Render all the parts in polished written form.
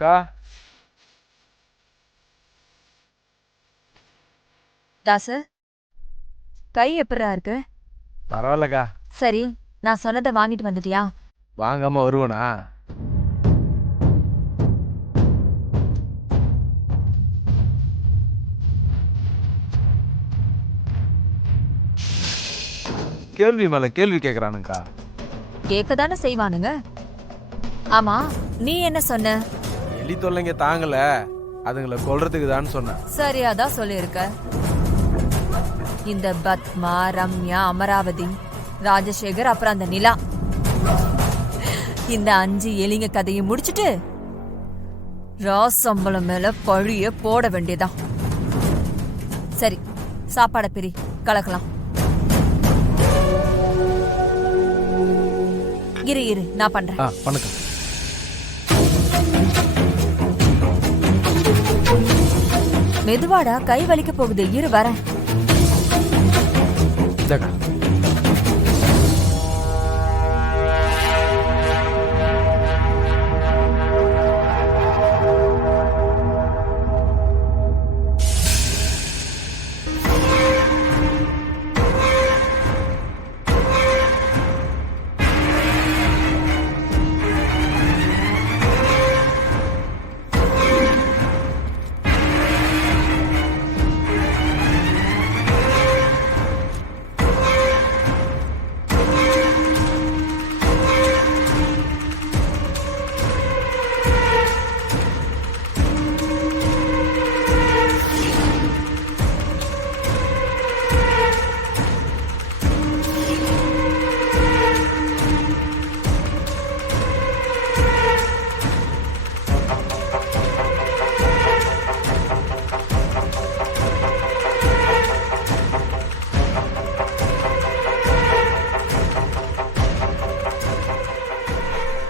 அக்கா தாசு, கை எப்படிரா இருக்கு? பரவாயில்லக்கா. சரி, நான் சொன்னதை வாங்கிட்டு வந்துட்டியா? வாங்காம வருவனா? கேள்வி மேல கேள்வி கேக்குறானுக்கா. கேட்கதானே செய்வானுங்க. ஆமா, நீ என்ன சொன்ன? எலி தொல்லைங்க தாங்கல, அதுங்களை கொல்றதுக்கு தான் சொன்னேன். சரியாதான் சொல்லியிருக்க. இந்த பத்மா, ரம்யா, அமராவதி, ராஜசேகர், அப்புறம் அந்த நிலா, இந்த 5 எலிங்க கதையை முடிச்சிட்டு ராசம்பளம் மேல பழிய போட வேண்டியதான். சரி, சாப்பாட பிரி, கலக்கலாம். இரு நான் பண்றேன். வணக்கம். மெதுவாடா, கை வலிக்க போகுது, இரு வரேன்.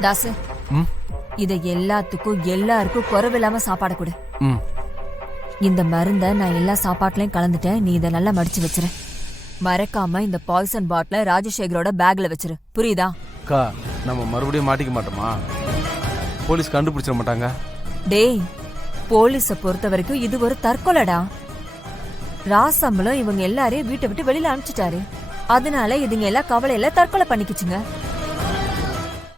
தாசு, இத எல்லாருக்கும் குறைவில்லாம சாப்பாடு கொடு. இந்த மருந்த நான் எல்லா சாப்பாட்டுலயும் கலந்துட்டேன். நீ இத நல்லா மடிச்சு வச்சிரு. மறக்காம இந்த பாய்சன் பாட்டில ராஜசேகரோட பேக்ல வச்சிரு, புரியுதா? அக்கா, நம்ம மறுபடியும் மாட்டிக்க மாட்டோமா? போலீஸ் கண்டுபிடிச்சிட மாட்டாங்க? டேய், போலீஸ பொறுத்த வரைக்கும் இது ஒரு தற்கொலைடா. ராசம்பளம் இவங்க எல்லாரையும் வீட்டை விட்டு வெளியில அனுப்பிச்சிட்டாரு. அதனால இதுங்க எல்லாம் கவலையில தற்கொலை பண்ணிக்கிச்சுங்க.